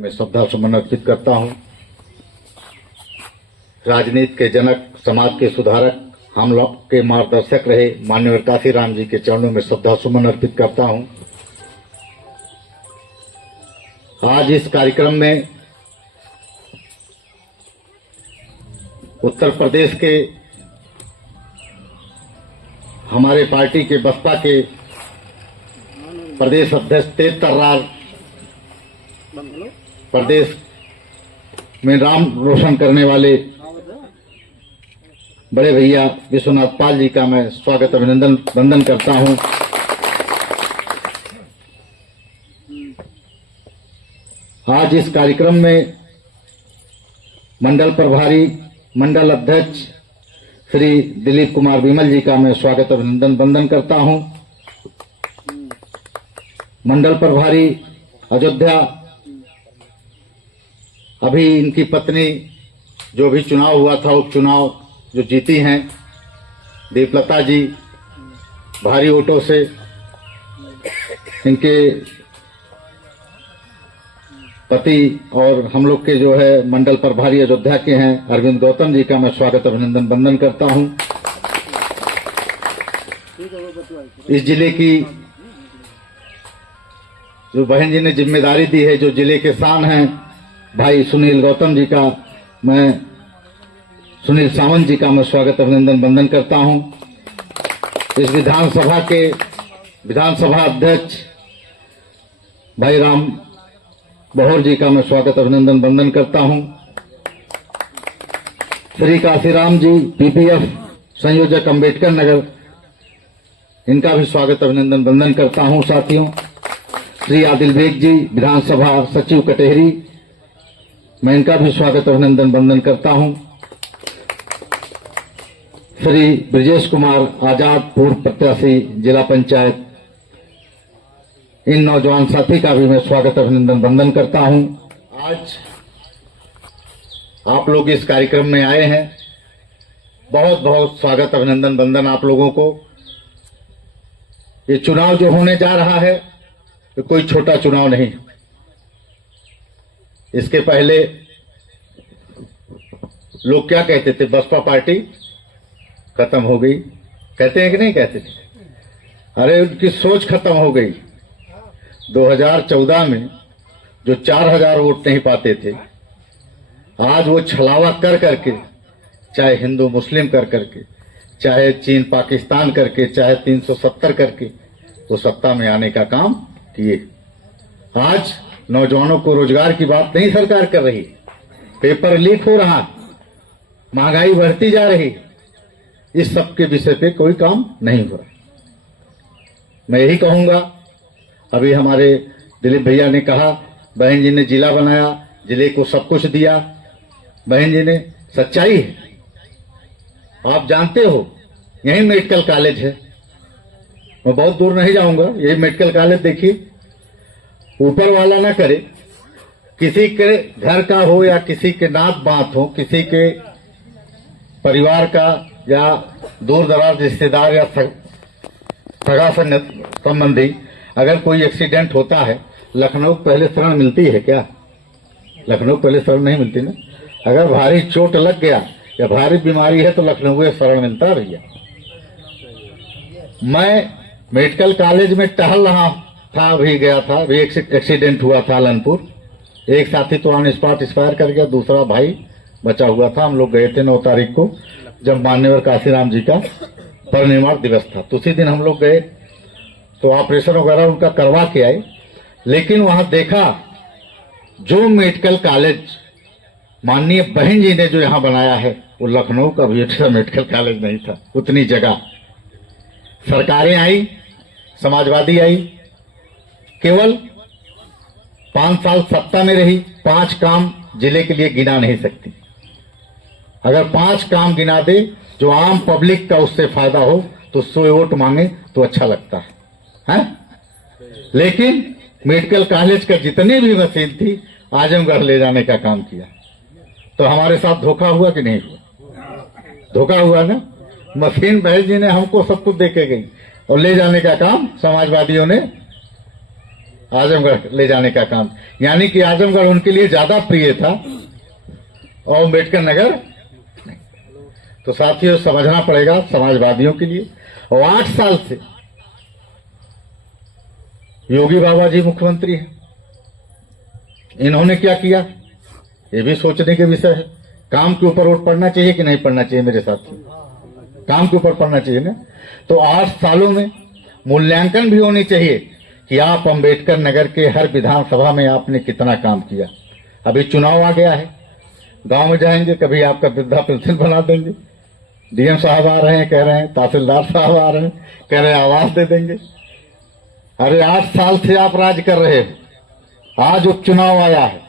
मैं श्रद्धा सुमन अर्पित करता हूं। राजनीति के जनक, समाज के सुधारक, हम लोग के मार्गदर्शक रहे माननीय काशीराम जी के चरणों में श्रद्धा सुमन अर्पित करता हूं। आज इस कार्यक्रम में उत्तर प्रदेश के हमारे पार्टी के बसपा के प्रदेश अध्यक्ष तेज तर्रार, प्रदेश में नाम रोशन करने वाले बड़े भैया विश्वनाथ पाल जी का मैं स्वागत अभिनंदन वंदन करता हूं। आज इस कार्यक्रम में मंडल प्रभारी, मंडल अध्यक्ष श्री दिलीप कुमार विमल जी का मैं स्वागत अभिनंदन वंदन करता हूं। मंडल प्रभारी अयोध्या, अभी इनकी पत्नी जो भी चुनाव हुआ था उपचुनाव जो जीती हैं, दीपलता जी, भारी वोटों से इनके पति और हम लोग के जो है मंडल प्रभारी अयोध्या के हैं अरविंद गौतम जी का मैं स्वागत अभिनंदन वंदन करता हूं। इस जिले की जो बहन जी ने जिम्मेदारी दी है, जो जिले के शान हैं, भाई सुनील गौतम जी का मैं, सुनील सावंत जी का मैं स्वागत अभिनंदन वंदन करता हूं। इस विधानसभा अध्यक्ष भाई राम बहोर जी का मैं स्वागत अभिनंदन वंदन करता हूं। श्री काशीराम जी पीपीएफ संयोजक अंबेडकर नगर, इनका भी स्वागत अभिनंदन वंदन करता हूं। साथियों, श्री आदिल बेग जी विधानसभा सचिव कटेहरी, मैं इनका भी स्वागत अभिनंदन वंदन करता हूं। श्री ब्रजेश कुमार आजाद पूर्व प्रत्याशी जिला पंचायत, इन नौजवान साथी का भी मैं स्वागत अभिनंदन वंदन करता हूं। आज आप लोग इस कार्यक्रम में आए हैं, बहुत बहुत स्वागत अभिनंदन वंदन आप लोगों को। ये चुनाव जो होने जा रहा है तो कोई छोटा चुनाव नहीं। इसके पहले लोग क्या कहते थे, बसपा पार्टी खत्म हो गई, कहते हैं कि नहीं कहते थे? अरे उनकी सोच खत्म हो गई। 2014 में जो 4000 वोट नहीं पाते थे, आज वो छलावा कर करके, चाहे हिंदू मुस्लिम कर करके, चाहे चीन पाकिस्तान करके, चाहे 370 करके, वो सत्ता में आने का काम किए। आज नौजवानों को रोजगार की बात नहीं सरकार कर रही, पेपर लीक हो रहा, महंगाई बढ़ती जा रही, इस सब के विषय पे कोई काम नहीं हो रहा। मैं यही कहूंगा, अभी हमारे दिलीप भैया ने कहा बहन जी ने जिला बनाया, जिले को सब कुछ दिया, बहन जी ने, सच्चाई है। आप जानते हो यही मेडिकल कॉलेज है, मैं बहुत दूर नहीं जाऊंगा, यही मेडिकल कॉलेज देखिए। ऊपर वाला ना करे, किसी के घर का हो या किसी के नात बात हो, किसी के परिवार का या दूर दराज रिश्तेदार या सगा संबंधी, अगर कोई एक्सीडेंट होता है, लखनऊ पहले शरण मिलती है क्या? लखनऊ पहले शरण नहीं मिलती ना। अगर भारी चोट लग गया या भारी बीमारी है तो लखनऊ शरण मिलता है भैया। मैं मेडिकल कॉलेज में टहल रहा था, भी गया था, भी एक्सीडेंट हुआ था लनपुर, एक साथी तो ऑन स्पॉट एक्सपायर कर गया, दूसरा भाई बचा हुआ था। हम लोग गए थे 9 तारीख को, जब माननीय काशीराम जी का परिनिर्वाण दिवस था, तो उसी दिन हम लोग गए, तो ऑपरेशन वगैरह उनका करवा के आए। लेकिन वहां देखा जो मेडिकल कॉलेज माननीय बहन जी ने जो यहां बनाया है, वो लखनऊ का भी अच्छा मेडिकल कॉलेज नहीं था। उतनी जगह सरकारें आई, समाजवादी आई, केवल 5 साल सत्ता में रही, 5 काम जिले के लिए गिना नहीं सकती। अगर 5 काम गिना दे जो आम पब्लिक का उससे फायदा हो तो 100 वोट मांगे तो अच्छा लगता है? लेकिन मेडिकल कॉलेज का जितनी भी मशीन थी आजमगढ़ ले जाने का काम किया। तो हमारे साथ धोखा हुआ कि नहीं हुआ? धोखा हुआ ना। मशीन बहन जी ने हमको सब कुछ दे के गई और ले जाने का काम समाजवादियों ने आजमगढ़ ले जाने का काम, यानी कि आजमगढ़ उनके लिए ज्यादा प्रिय था और अम्बेडकर नगर नहीं। तो साथियों समझना पड़ेगा समाजवादियों के लिए। और 8 साल से योगी बाबा जी मुख्यमंत्री हैं, इन्होंने क्या किया ये भी सोचने के विषय है। काम के ऊपर वोट पड़ना चाहिए कि नहीं पड़ना चाहिए मेरे साथी? काम के ऊपर पड़ना चाहिए ना। तो 8 सालों में मूल्यांकन भी होनी चाहिए कि आप अम्बेडकर नगर के हर विधानसभा में आपने कितना काम किया। अभी चुनाव आ गया है, गांव में जाएंगे, कभी आपका वृद्धा पेंशन बना देंगे, डीएम साहब आ रहे हैं कह रहे हैं, तहसीलदार साहब आ रहे हैं कह रहे हैं आवास दे देंगे। अरे 8 साल से आप राज कर रहे हो, आज उपचुनाव आया है,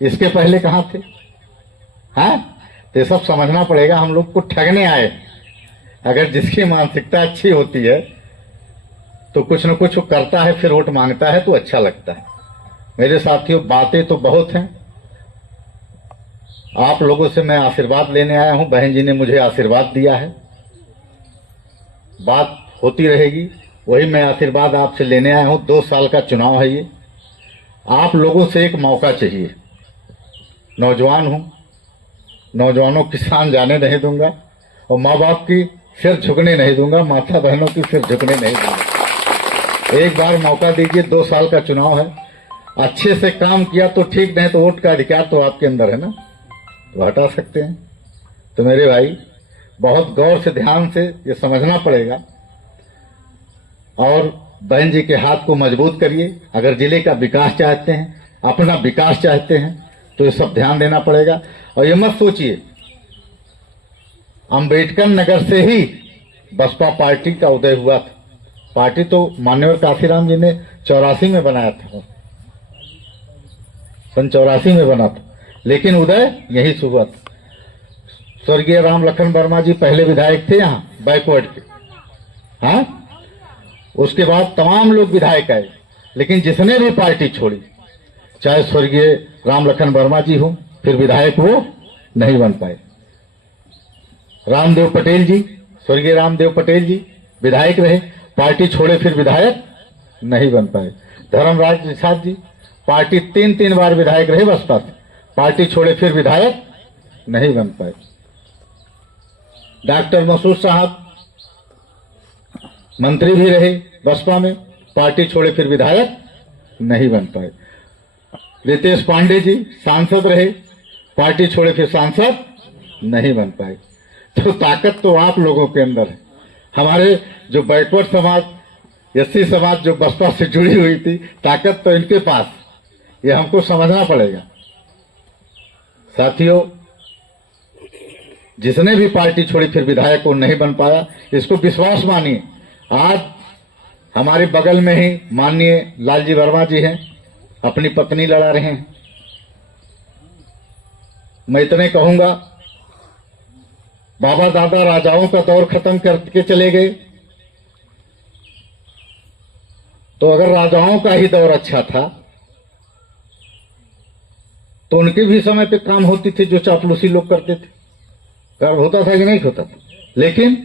इसके पहले कहां थे? हाँ, तो सब समझना पड़ेगा। हम लोग को ठगने आए। अगर जिसकी मानसिकता अच्छी होती है तो कुछ न कुछ करता है, फिर वोट मांगता है तो अच्छा लगता है। मेरे साथियों बातें तो बहुत हैं, आप लोगों से मैं आशीर्वाद लेने आया हूं। बहन जी ने मुझे आशीर्वाद दिया है, बात होती रहेगी, वही मैं आशीर्वाद आपसे लेने आया हूं। 2 साल का चुनाव है ये, आप लोगों से एक मौका चाहिए। नौजवान हूं, नौजवानों की शान जाने नहीं दूंगा और माँ बाप की सिर झुकने नहीं दूंगा, माता बहनों की सिर झुकने नहीं दूंगा। एक बार मौका दीजिए, 2 साल का चुनाव है, अच्छे से काम किया तो ठीक, नहीं तो वोट का अधिकार तो आपके अंदर है ना, तो हटा सकते हैं। तो मेरे भाई बहुत गौर से ध्यान से ये समझना पड़ेगा और बहन जी के हाथ को मजबूत करिए। अगर जिले का विकास चाहते हैं, अपना विकास चाहते हैं तो ये सब ध्यान देना पड़ेगा। और ये मत सोचिए अम्बेडकर नगर से ही बसपा पार्टी का उदय हुआ था। पार्टी तो मान्यवर काशीराम जी ने 84 में बनाया था, सन 84 में बना था, लेकिन उदय यही से हुआ था। स्वर्गीय राम लखन वर्मा जी पहले विधायक थे यहाँ बैकवर्ड के, हाँ, उसके बाद तमाम लोग विधायक आए, लेकिन जिसने भी पार्टी छोड़ी, चाहे स्वर्गीय राम लखन वर्मा जी हो, फिर विधायक वो नहीं बन पाए। रामदेव पटेल जी, स्वर्गीय रामदेव पटेल जी विधायक रहे, पार्टी छोड़े, फिर विधायक नहीं बन पाए। धर्मराज निषाद जी पार्टी 3 बार विधायक रहे बसपा से, पार्टी छोड़े, फिर विधायक नहीं बन पाए। डॉक्टर मसूद साहब मंत्री भी रहे बसपा में, पार्टी छोड़े, फिर विधायक नहीं बन पाए। रितेश पांडे जी सांसद रहे, पार्टी छोड़े, फिर सांसद नहीं बन पाए। तो ताकत तो आप लोगों के अंदर है। हमारे जो बैकवर्ड समाज, एससी समाज जो बसपा से जुड़ी हुई थी, ताकत तो इनके पास, ये हमको समझना पड़ेगा। साथियों जिसने भी पार्टी छोड़ी फिर विधायक को नहीं बन पाया, इसको विश्वास मानिए। आज हमारे बगल में ही माननीय लालजी वर्मा जी हैं, अपनी पत्नी लड़ा रहे हैं। मैं इतने कहूंगा, बाबा दादा राजाओं का दौर खत्म करके चले गए, तो अगर राजाओं का ही दौर अच्छा था तो उनके भी समय पे काम होती थी जो चापलूसी लोग करते थे। काम होता था कि नहीं होता था? लेकिन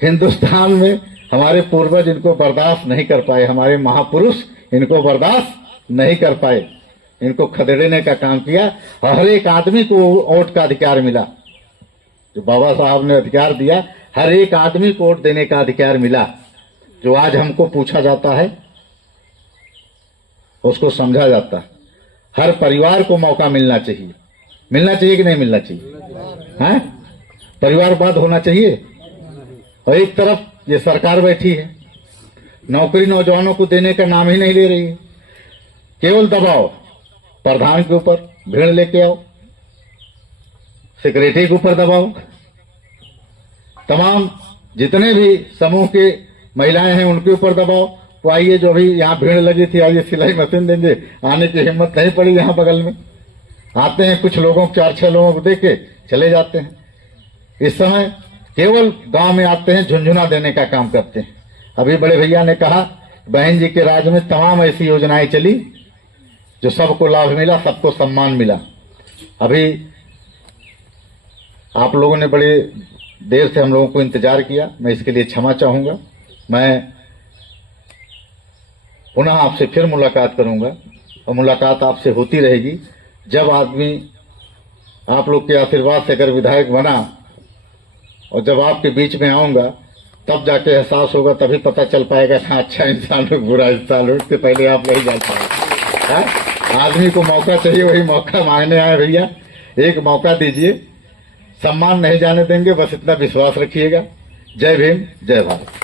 हिंदुस्तान में हमारे पूर्वज इनको बर्दाश्त नहीं कर पाए, हमारे महापुरुष इनको बर्दाश्त नहीं कर पाए, इनको खदेड़ने का काम किया। और हर एक आदमी को वोट का अधिकार मिला, जो बाबा साहब ने अधिकार दिया, हर एक आदमी को वोट देने का अधिकार मिला। जो आज हमको पूछा जाता है उसको समझा जाता है। हर परिवार को मौका मिलना चाहिए। मिलना चाहिए कि नहीं मिलना चाहिए? हैं? परिवारवाद होना चाहिए। और एक तरफ ये सरकार बैठी है, नौकरी नौजवानों को देने का नाम ही नहीं ले रही है, केवल दबाव, प्रधान के ऊपर भीड़ लेके आओ, सेक्रेटरी के ऊपर दबाओ, तमाम जितने भी समूह के महिलाएं हैं उनके ऊपर दबाओ। तो आइए, जो अभी यहाँ भीड़ लगी थी, आइए सिलाई मशीन देंगे, आने की हिम्मत नहीं पड़ी। यहाँ बगल में आते हैं कुछ लोगों, 4-6 लोगों को देके चले जाते हैं। इस समय केवल गांव में आते हैं, झुंझुना देने का काम करते हैं। अभी बड़े भैया ने कहा, बहन जी के राज में तमाम ऐसी योजनाएं चली जो सबको लाभ मिला, सबको सम्मान मिला। अभी आप लोगों ने बड़े देर से हम लोगों को इंतजार किया, मैं इसके लिए क्षमा चाहूंगा। मैं पुनः आपसे फिर मुलाकात करूंगा और मुलाकात आपसे होती रहेगी। जब आदमी आप लोग के आशीर्वाद से अगर विधायक बना और जब आपके बीच में आऊंगा तब जाके एहसास होगा, तभी पता चल पाएगा कि अच्छा इंसान हो बुरा इंसान हो, इससे पहले आप नहीं जान पाएंगे। आदमी को मौका चाहिए, वही मौका मांगने आए भैया, एक मौका दीजिए। सम्मान नहीं जाने देंगे, बस इतना विश्वास रखिएगा। जय भीम, जय भारत।